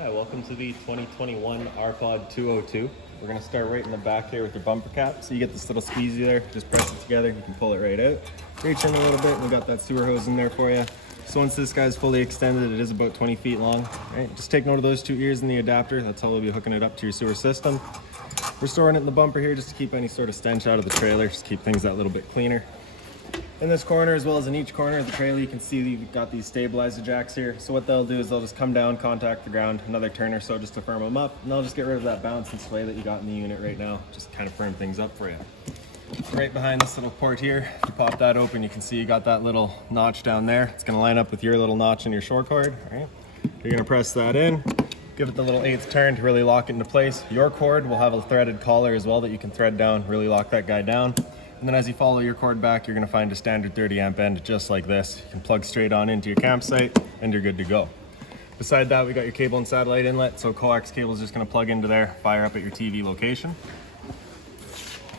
Hi, welcome to the 2021 RPOD 202. We're going to start right in the back here with your bumper cap. So you get this little squeezy there, just press it together, you can pull it right out. Reach in a little bit and we got that sewer hose in there for you. So once this guy's fully extended, it is about 20 feet long. Right? Just take note of those two ears in the adapter. That's how we'll be hooking it up to your sewer system. We're storing it in the bumper here just to keep any sort of stench out of the trailer, just keep things that little bit cleaner. In this corner, as well as in each corner of the trailer, you can see that you've got these stabilizer jacks here. So what they'll do is they'll just come down, contact the ground, another turn or so just to firm them up, and they'll just get rid of that bounce and sway that you got in the unit right now, just kind of firm things up for you. Right behind this little port here, if you pop that open, you can see you got that little notch down there. It's gonna line up with your little notch in your shore cord, all right? You're gonna press that in, give it the little 1/8 turn to really lock it into place. Your cord will have a threaded collar as well that you can thread down, really lock that guy down. And then as you follow your cord back, you're gonna find a standard 30 amp end just like this. You can plug straight on into your campsite and you're good to go. Beside that, we got your cable and satellite inlet. So coax cable is just gonna plug into there, fire up at your TV location.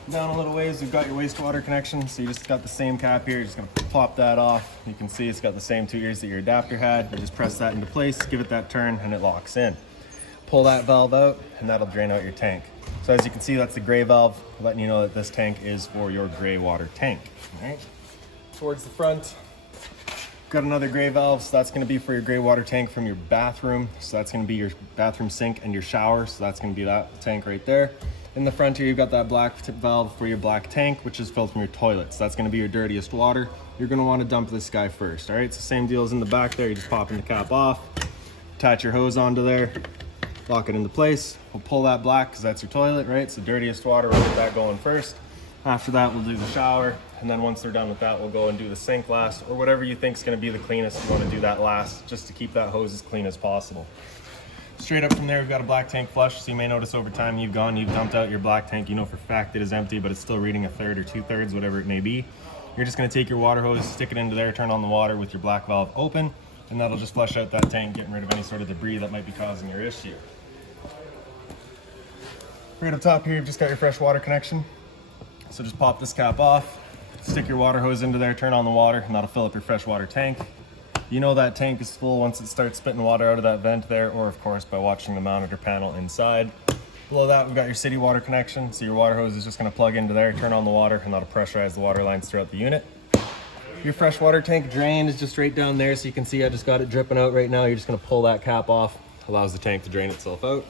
Down a little ways, we've got your wastewater connection. So you just got the same cap here. You're just gonna plop that off. You can see it's got the same two ears that your adapter had. You just press that into place, give it that turn, and it locks in. Pull that valve out, and that'll drain out your tank. So as you can see, that's the gray valve, letting you know that this tank is for your gray water tank. All right. Towards the front, got another gray valve. So that's gonna be for your gray water tank from your bathroom. So that's gonna be your bathroom sink and your shower. So that's gonna be that tank right there. In the front here, you've got that black tip valve for your black tank, which is filled from your toilet. So that's gonna be your dirtiest water. You're gonna wanna dump this guy first, all right? It's the same deal as in the back there. You're just popping the cap off, attach your hose onto there, lock it into place. We'll pull that black because that's your toilet, right? It's the dirtiest water, we'll get that going first. After that, we'll do the shower. And then once they're done with that, we'll go and do the sink last, or whatever you think is gonna be the cleanest. You wanna do that last, just to keep that hose as clean as possible. Straight up from there, we've got a black tank flush. So you may notice over time you've dumped out your black tank. You know for a fact it is empty, but it's still reading 1/3 or 2/3, whatever it may be. You're just gonna take your water hose, stick it into there, turn on the water with your black valve open, and that'll just flush out that tank, getting rid of any sort of debris that might be causing your issue. Right up top here, you've just got your fresh water connection. So just pop this cap off, stick your water hose into there, turn on the water, and that'll fill up your fresh water tank. You know that tank is full once it starts spitting water out of that vent there, or of course by watching the monitor panel inside. Below that, we've got your city water connection. So your water hose is just gonna plug into there, turn on the water, and that'll pressurize the water lines throughout the unit. Your fresh water tank drain is just right down there. So you can see I just got it dripping out right now. You're just gonna pull that cap off, allows the tank to drain itself out.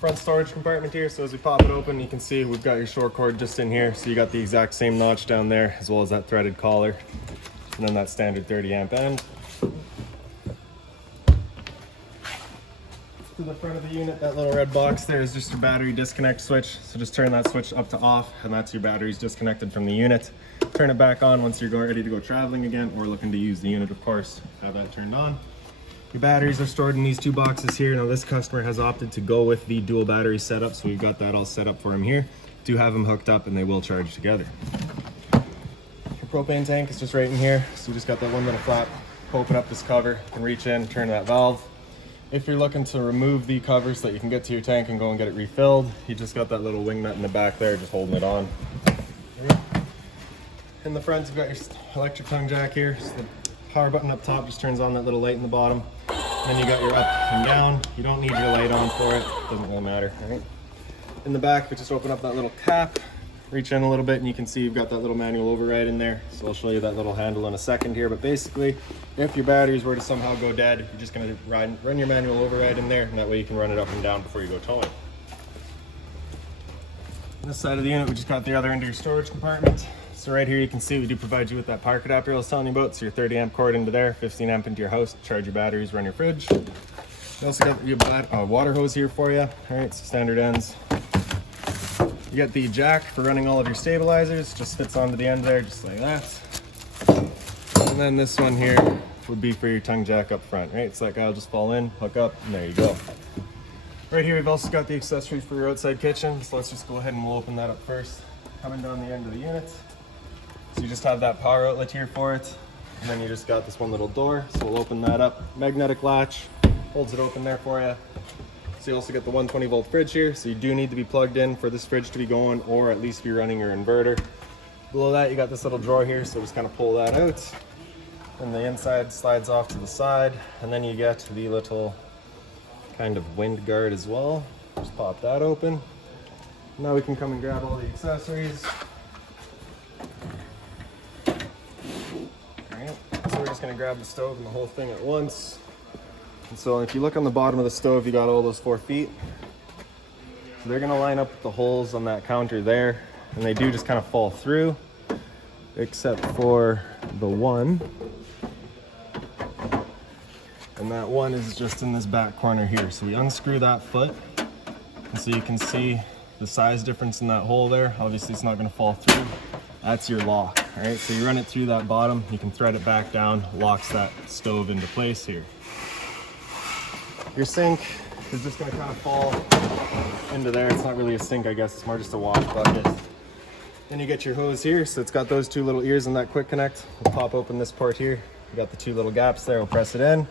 Front storage compartment here, so as we pop it open, you can see we've got your shore cord just in here. So you got the exact same notch down there, as well as that threaded collar, and then that standard 30 amp end. To the front of the unit, that little red box there is just your battery disconnect switch. So just turn that switch up to off, and that's your batteries disconnected from the unit. Turn it back on once you're ready to go traveling again, or looking to use the unit, of course. Have that turned on. Your batteries are stored in these two boxes here. Now this customer has opted to go with the dual battery setup, so we've got that all set up for him here. Do have them hooked up and they will charge together. Your propane tank is just right in here. So you just got that one little flap. Open up this cover, you can reach in, turn that valve. If you're looking to remove the cover so that you can get to your tank and go and get it refilled, you just got that little wing nut in the back there, just holding it on. In the front, you've got your electric tongue jack here. So the power button up top just turns on that little light in the bottom. Then you got your up and down. You don't need your light on for it. Doesn't really matter, right? In the back, we just open up that little cap, reach in a little bit, and you can see you've got that little manual override in there. So I'll show you that little handle in a second here. But basically, if your batteries were to somehow go dead, you're just gonna run your manual override in there, and that way you can run it up and down before you go towing. On this side of the unit, we just got the other end of your storage compartment. So right here you can see we do provide you with that power adapter I was telling you about. So your 30 amp cord into there, 15 amp into your house, charge your batteries, run your fridge. You also got your water hose here for you. All right, so standard ends. You got the jack for running all of your stabilizers, just fits onto the end there, just like that. And then this one here would be for your tongue jack up front, right? So that guy will just fall in, hook up, and there you go. Right here we've also got the accessory for your outside kitchen. So let's just go ahead and we'll open that up first. Coming down the end of the unit. So you just have that power outlet here for it. And then you just got this one little door. So we'll open that up. Magnetic latch, holds it open there for you. So you also get the 120 volt fridge here. So you do need to be plugged in for this fridge to be going, or at least be running your inverter. Below that, you got this little drawer here. So just kind of pull that out. And the inside slides off to the side. And then you get the little kind of wind guard as well. Just pop that open. Now we can come and grab all the accessories. Alright, so we're just gonna grab the stove and the whole thing at once. And so if you look on the bottom of the stove, you got all those 4 feet. So they're gonna line up with the holes on that counter there, and they do just kind of fall through, except for the one. And that one is just in this back corner here. So we unscrew that foot, and so you can see the size difference in that hole there. Obviously it's not gonna fall through. That's your lock, all right? So you run it through that bottom, you can thread it back down, locks that stove into place here. Your sink is just gonna kind of fall into there. It's not really a sink, I guess, it's more just a wash bucket. Then you get your hose here, so it's got those 2 little ears in that quick connect. We'll pop open this port here. You got the 2 little gaps there, we'll press it in.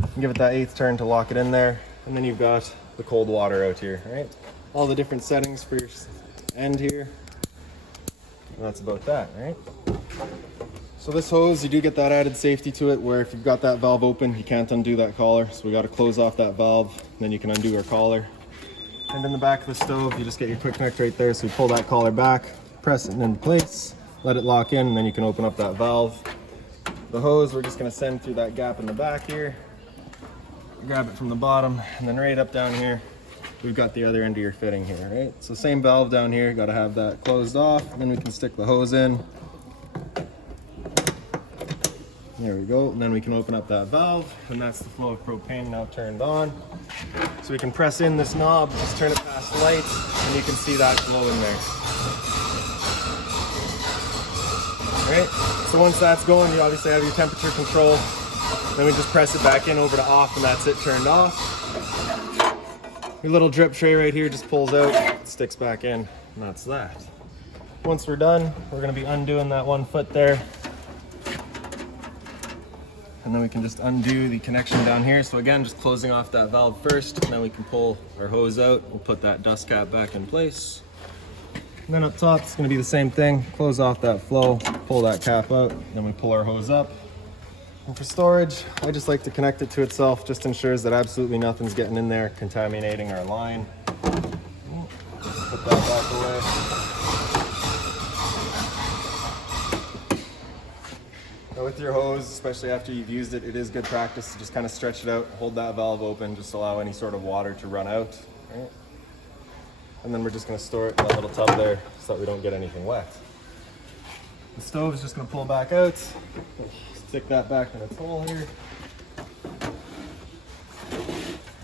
And give it that 1/8 turn to lock it in there. And then you've got the cold water out here, all right? All the different settings for your end here. And that's about that, right? So this hose, you do get that added safety to it where if you've got that valve open, you can't undo that collar. So we got to close off that valve, and then you can undo our collar. And in the back of the stove, you just get your quick connect right there. So you pull that collar back, press it in place, let it lock in, and then you can open up that valve. The hose, we're just going to send through that gap in the back here. Grab it from the bottom, and then right up down here, we've got the other end of your fitting here, right? So same valve down here, got to have that closed off, and then we can stick the hose in. There we go, and then we can open up that valve, and that's the flow of propane now turned on. So we can press in this knob, just turn it past the light, and you can see that glow in there. All right, so once that's going, you obviously have your temperature control. Then we just press it back in over to off, and that's it turned off. Your little drip tray right here just pulls out, sticks back in, and that's that. Once we're done, we're gonna be undoing that 1 foot there. And then we can just undo the connection down here. So again, just closing off that valve first, and then we can pull our hose out. We'll put that dust cap back in place. And then up top, it's gonna be the same thing. Close off that flow, pull that cap out, then we pull our hose up. And for storage, I just like to connect it to itself, just ensures that absolutely nothing's getting in there, contaminating our line. Put that back away. Now with your hose, especially after you've used it, it is good practice to just kind of stretch it out, hold that valve open, just allow any sort of water to run out. Right? And then we're just gonna store it in that little tub there so that we don't get anything wet. The stove is just gonna pull back out. Stick that back in its hole here. And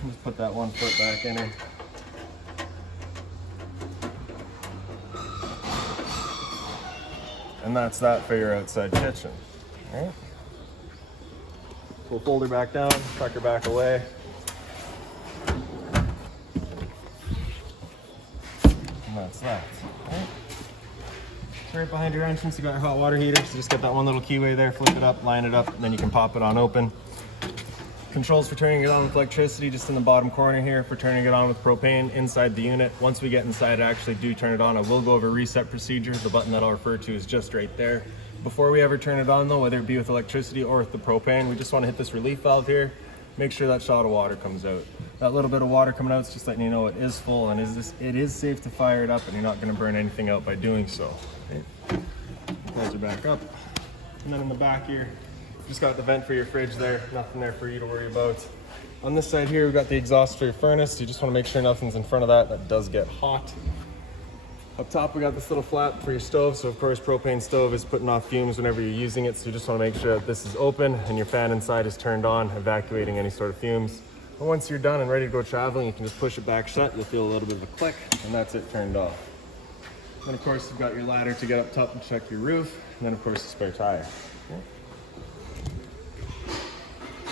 just put that 1 foot back in it. And that's that for your outside kitchen. All right. So we'll fold her back down, tuck her back away. And that's that. All right. Right behind your entrance, you got your hot water heater, so just get that 1 little keyway there, flip it up, line it up, and then you can pop it on open. Controls for turning it on with electricity just in the bottom corner here. For turning it on with propane inside the unit. Once we get inside, I actually do turn it on. I will go over reset procedure. The button that I'll refer to is just right there. Before we ever turn it on though, whether it be with electricity or with the propane, we just want to hit this relief valve here. Make sure that shot of water comes out. That little bit of water coming out is just letting you know it is full, and it is safe to fire it up, and you're not going to burn anything out by doing so. Okay. Close it back up. And then in the back here, just got the vent for your fridge there. Nothing there for you to worry about. On this side here, we've got the exhaust for your furnace. You just want to make sure nothing's in front of that. That does get hot. Up top, we got this little flap for your stove. So of course, propane stove is putting off fumes whenever you're using it. So you just want to make sure that this is open and your fan inside is turned on, evacuating any sort of fumes. And once you're done and ready to go traveling, you can just push it back shut. You'll feel a little bit of a click, and that's it turned off. Then of course, you've got your ladder to get up top and check your roof. And then of course, the spare tire. Okay.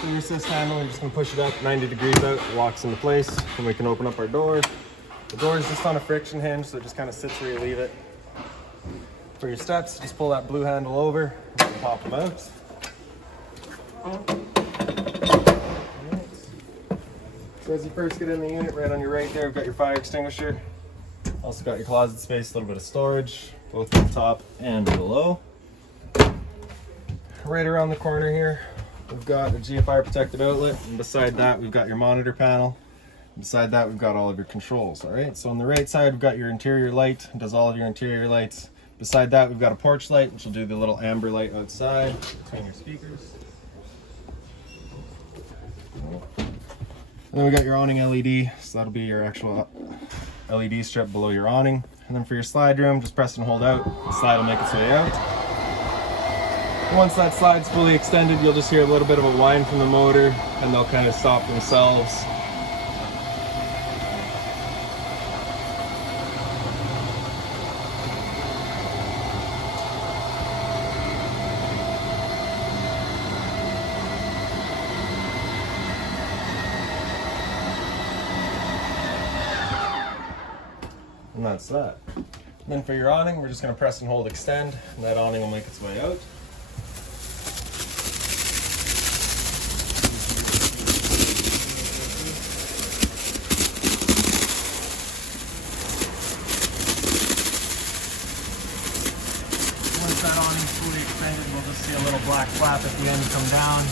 So your assist handle, you're just gonna push it up 90 degrees out, it locks into place, and we can open up our door. The door is just on a friction hinge, so it just kind of sits where you leave it. For your steps, just pull that blue handle over, and pop them out. So as you first get in the unit, right on your right there, we've got your fire extinguisher. Also got your closet space, a little bit of storage, both on top and below. Right around the corner here, we've got a GFI protected outlet, and beside that, we've got your monitor panel. Beside that, we've got all of your controls. All right, so on the right side, we've got your interior light, it does all of your interior lights. Beside that, we've got a porch light, which will do the little amber light outside between your speakers. And then we got your awning LED, so that'll be your actual LED strip below your awning. And then for your slide room, just press and hold out. The slide will make its way out. And once that slide's fully extended, you'll just hear a little bit of a whine from the motor, and they'll kind of stop themselves. And that's that. And then for your awning, we're just going to press and hold extend, and that awning will make its way out. Once that awning's fully extended, we'll just see a little black flap at the end come down.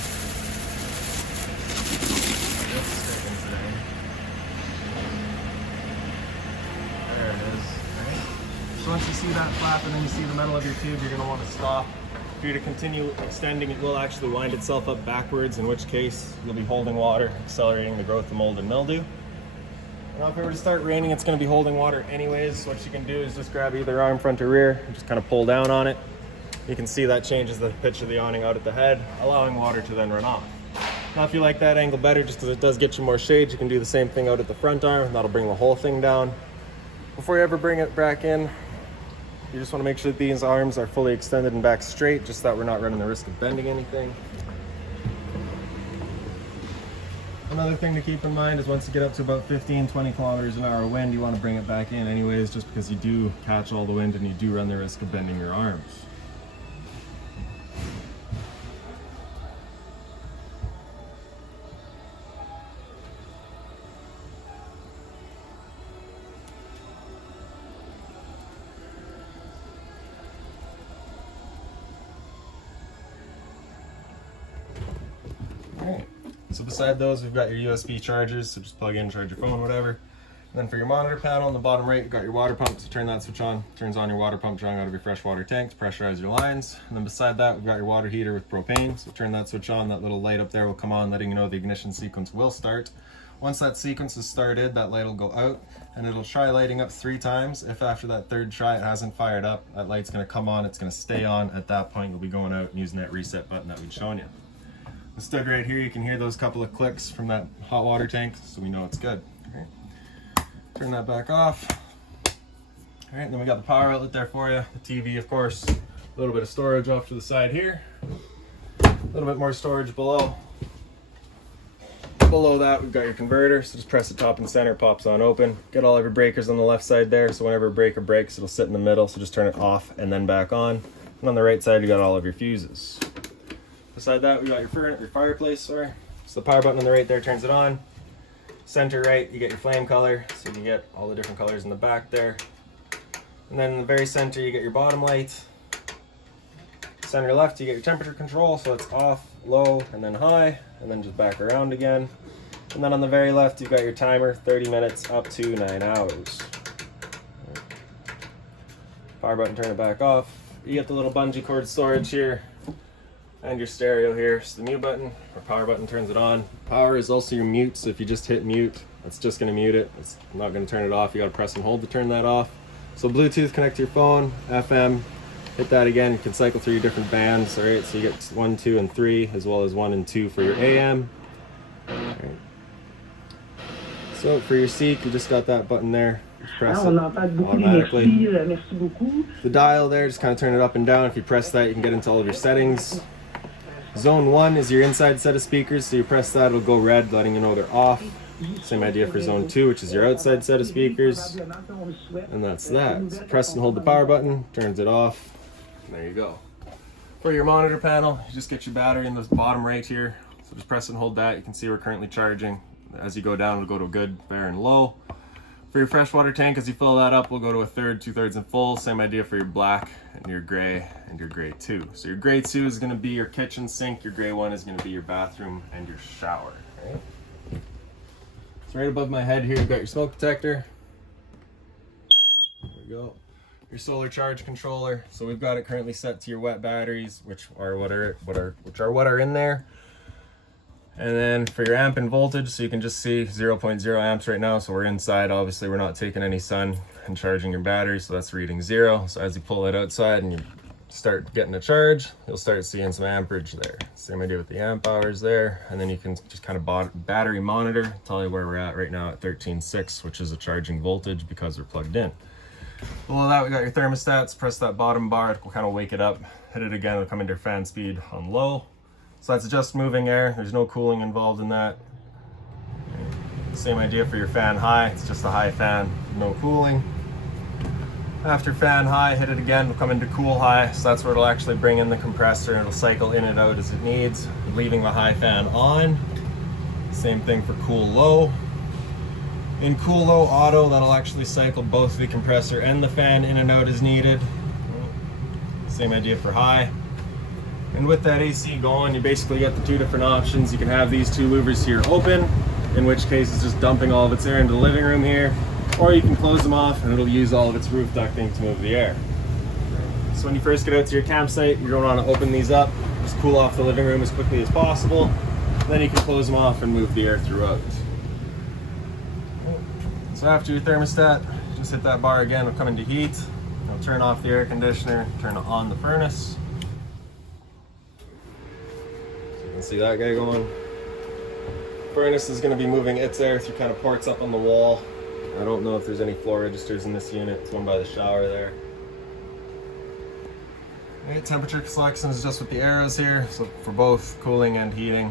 There it is. Right. So once you see that flap and then you see the metal of your tube, you're going to want to stop. For you to continue extending, it will actually wind itself up backwards, in which case you'll be holding water, accelerating the growth of mold and mildew. Now if it were to start raining, it's going to be holding water anyways. So what you can do is just grab either arm, front or rear, and just kind of pull down on it. You can see that changes the pitch of the awning out at the head, allowing water to then run off. Now if you like that angle better, just because it does get you more shade, you can do the same thing out at the front arm, and that'll bring the whole thing down. Before you ever bring it back in, you just want to make sure that these arms are fully extended and back straight, just so that we're not running the risk of bending anything. Another thing to keep in mind is once you get up to about 15-20 kilometers an hour wind, you want to bring it back in anyways, just because you do catch all the wind and you do run the risk of bending your arms. Alright, so beside those, we've got your USB chargers, so just plug in, charge your phone, whatever. And then for your monitor panel on the bottom right, you've got your water pump, so turn that switch on. Turns on your water pump drawing out of your freshwater tank to pressurize your lines. And then beside that, we've got your water heater with propane, so turn that switch on, that little light up there will come on, letting you know the ignition sequence will start. Once that sequence is started, that light will go out, and it'll try lighting up 3 times. If after that 3rd try it hasn't fired up, that light's going to come on, it's going to stay on. At that point, you'll be going out and using that reset button that we'd shown you. The stud right here, you can hear those couple of clicks from that hot water tank, so we know it's good. Okay. Turn that back off. All right, then we got the power outlet there for you. The TV, of course, a little bit of storage off to the side here. A little bit more storage below. Below that, we've got your converter, so just press it top and center, pops on open. Get all of your breakers on the left side there, so whenever a breaker breaks, it'll sit in the middle, so just turn it off and then back on. And on the right side, you got all of your fuses. Beside that, we got your fireplace, So the power button on the right there turns it on. Center right, you get your flame color, so you can get all the different colors in the back there. And then in the very center, you get your bottom light. Center left, you get your temperature control, so it's off, low, and then high, and then just back around again. And then on the very left, you've got your timer, 30 minutes up to 9 hours. Power button, turn it back off. You get the little bungee cord storage here. And your stereo here, so the mute button or power button turns it on. Power is also your mute, so if you just hit mute, it's just going to mute it. It's not going to turn it off. You got to press and hold to turn that off. So Bluetooth, connect to your phone, FM, hit that again. You can cycle through your different bands, all right? So you get 1, 2, and 3, as well as 1 and 2 for your AM. All right. So for your seat, you just got that button there. Just press it automatically. The dial there, just kind of turn it up and down. If you press that, you can get into all of your settings. Zone 1 is your inside set of speakers, so you press that, it'll go red, letting you know they're off. Same idea for Zone 2, which is your outside set of speakers. And that's that. So press and hold the power button, turns it off. And there you go. For your monitor panel, you just get your battery in the bottom right here. So just press and hold that. You can see we're currently charging. As you go down, it'll go to a good, fair, and low. For your freshwater tank, as you fill that up, we'll go to 1/3, 2/3, and full. Same idea for your black and your gray 2. So your gray 2 is going to be your kitchen sink. Your gray 1 is going to be your bathroom and your shower. Right? So right above my head here, you've got your smoke detector. There we go. Your solar charge controller. So we've got it currently set to your wet batteries, which are what are in there. And then for your amp and voltage, so you can just see 0.0 amps right now. So we're inside, obviously we're not taking any sun and charging your battery. So that's reading 0. So as you pull it outside and you start getting a charge, you'll start seeing some amperage there. Same idea with the amp hours there. And then you can just kind of battery monitor, tell you where we're at right now at 13.6, which is a charging voltage because we're plugged in. Below that, we got your thermostats. Press that bottom bar, it will kind of wake it up. Hit it again, it'll come into fan speed on low. So that's just moving air. There's no cooling involved in that. Same idea for your fan high. It's just a high fan, no cooling. After fan high, hit it again, it'll come into cool high. So that's where it'll actually bring in the compressor and it'll cycle in and out as it needs, leaving the high fan on. Same thing for cool low. In cool low auto, that'll actually cycle both the compressor and the fan in and out as needed. Same idea for high. And with that AC going, you basically get the two different options. You can have these two louvers here open, in which case it's just dumping all of its air into the living room here, or you can close them off and it'll use all of its roof ducting to move the air. So when you first get out to your campsite, you're going to want to open these up, just cool off the living room as quickly as possible. Then you can close them off and move the air throughout. So after your thermostat, just hit that bar again, it'll come into heat. It'll turn off the air conditioner, turn on the furnace. So you can see that guy going. Furnace is going to be moving its air through kind of ports up on the wall. I don't know if there's any floor registers in this unit. It's one by the shower there. Okay, temperature selection is just with the arrows here, so for both cooling and heating.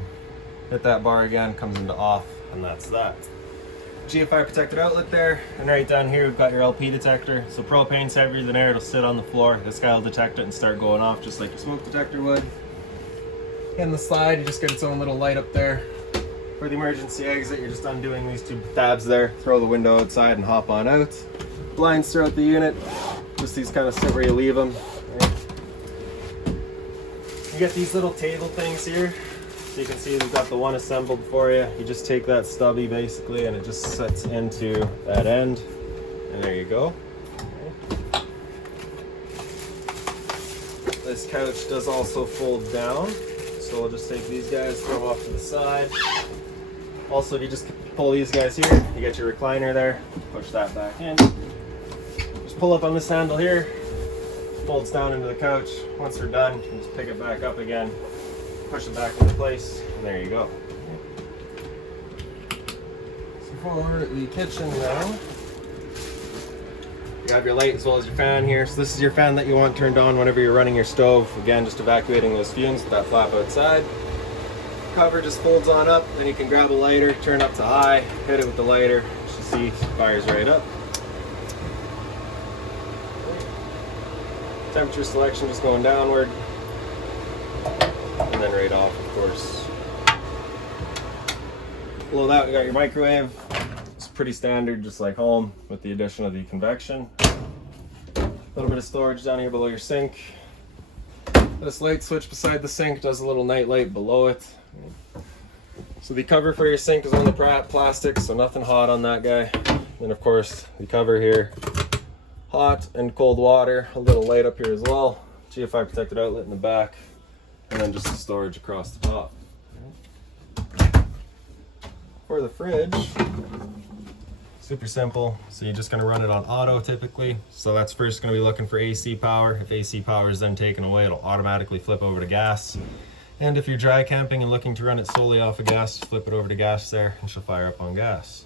Hit that bar again, comes into off, and that's that. GFI protected outlet there, and right down here we've got your LP detector. So propane's heavier than air, it'll sit on the floor. This guy will detect it and start going off just like your smoke detector would. In the slide, you just get its own little light up there. For the emergency exit, you're just undoing these two tabs there, throw the window outside and hop on out. Blinds throughout the unit, just these kind of sit where you leave them. You get these little table things here. So you can see we've got the one assembled for you. You just take that stubby basically and it just sets into that end. And there you go. This couch does also fold down. So we'll just take these guys, throw them off to the side. Also, if you just pull these guys here, you get your recliner there. Push that back in. Just pull up on this handle here. Folds down into the couch. Once they're done, you can just pick it back up again. Push it back into place, and there you go. So for the kitchen now, you have your light as well as your fan here. So this is your fan that you want turned on whenever you're running your stove. Again, just evacuating those fumes with that flap outside. Cover just folds on up, then you can grab a lighter, turn up to high, hit it with the lighter. You should see it fires right up. Temperature selection just going downward. And then right off, of course. Below that, we got your microwave. It's pretty standard, just like home, with the addition of the convection. A little bit of storage down here below your sink. This light switch beside the sink does a little night light below it. So the cover for your sink is only plastic, so nothing hot on that guy. And of course, the cover here, hot and cold water. A little light up here as well. GFI protected outlet in the back. And then just the storage across the top. For the fridge, super simple. So you're just going to run it on auto typically. So that's first going to be looking for AC power. If AC power is then taken away, it'll automatically flip over to gas. And if you're dry camping and looking to run it solely off of gas, flip it over to gas there and she'll fire up on gas.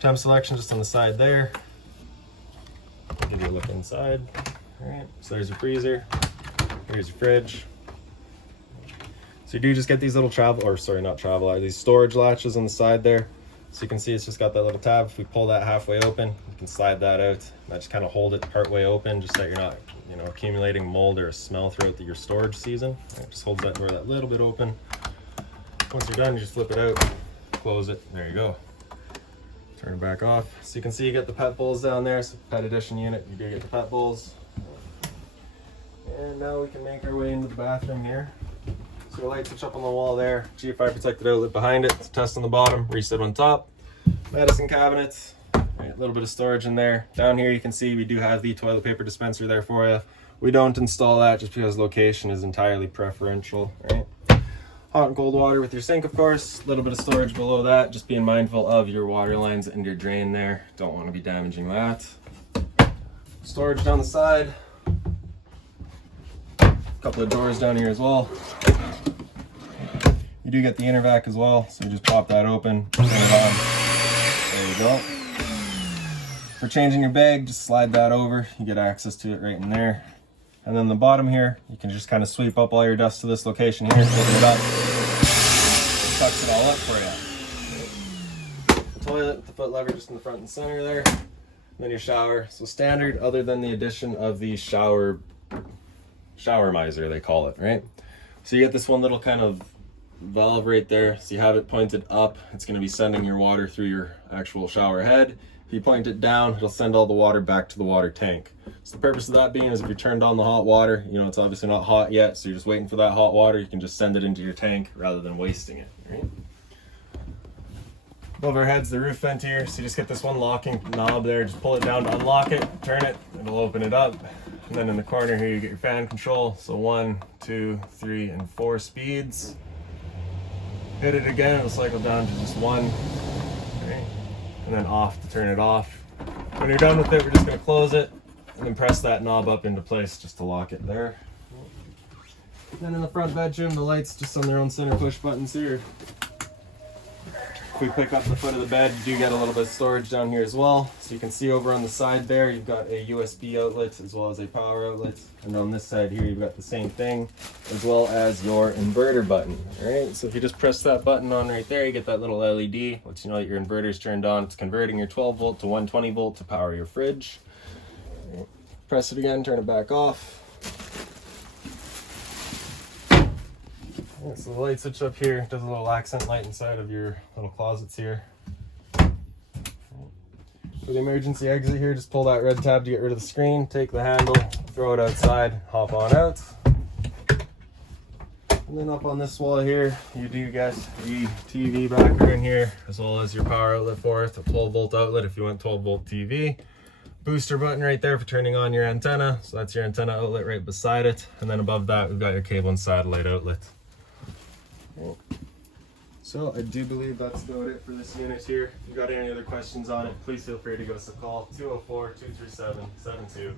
Temp selection just on the side there. Give you a look inside. All right, so there's your freezer. Here's your fridge. So you do just get these little these storage latches on the side there. So you can see it's just got that little tab. If we pull that halfway open, you can slide that out. That just kind of hold it part way open, just so you're not, accumulating mold or a smell throughout your storage season. It just holds that door that little bit open. Once you're done, you just flip it out, close it. There you go. Turn it back off. So you can see you get the pet bowls down there. So pet edition unit, you do get the pet bowls. And now we can make our way into the bathroom here. So your light switch up on the wall there, GFI protected outlet behind it, test on the bottom, reset on top. medicine cabinets. Right, a little bit of storage in there. Down here you can see we do have the toilet paper dispenser there for you. We don't install that just because location is entirely preferential, right? Hot and cold water with your sink, of course. A little bit of storage below that, just being mindful of your water lines and your drain there. Don't want to be damaging that. Storage down the side. A couple of doors down here as well. You do get the inner vac as well, so you just pop that open, turn it on. There you go. For changing your bag, just slide that over. You get access to it right in there. And then the bottom here, you can just kind of sweep up all your dust to this location here, open it up. It sucks it all up for you. The toilet with the foot lever just in the front and center there. And then your shower. So standard, other than the addition of the shower miser, they call it, right? So you get this one little kind of valve right there. So you have it pointed up. It's going to be sending your water through your actual shower head. If you point it down, it'll send all the water back to the water tank. So the purpose of that being is if you turned on the hot water, you know, it's obviously not hot yet, so you're just waiting for that hot water, you can just send it into your tank rather than wasting it, right? Above our heads, the roof vent here, so you just get this one locking knob there, just pull it down to unlock it, turn it, it'll open it up. And then in the corner here, you get your fan control, so 1, 2, 3, and 4 speeds. Hit it again, it'll cycle down to just 1, right? And then off to turn it off. When you're done with it, we're just going to close it and then press that knob up into place just to lock it there. And then in the front bedroom, the lights just on their own center push buttons here. If we pick up the foot of the bed, you do get a little bit of storage down here as well. So you can see over on the side there, you've got a USB outlet as well as a power outlet. And on this side here, you've got the same thing as well as your inverter button. All right, so if you just press that button on right there, you get that little LED, lets you know that your inverter's turned on. It's converting your 12 volt to 120 volt to power your fridge. Right. Press it again, turn it back off. Yeah, so the light switch up here does a little accent light inside of your little closets here. For the emergency exit here, just pull that red tab to get rid of the screen, take the handle, throw it outside, hop on out. And then up on this wall here, you do get the TV backer in here, as well as your power outlet for it, a 12 volt outlet if you want 12 volt TV. Booster button right there for turning on your antenna, so that's your antenna outlet right beside it. And then above that, we've got your cable and satellite outlet. So I do believe that's about it for this unit here. If you've got any other questions on it, please feel free to give us a call, 204-237-7272.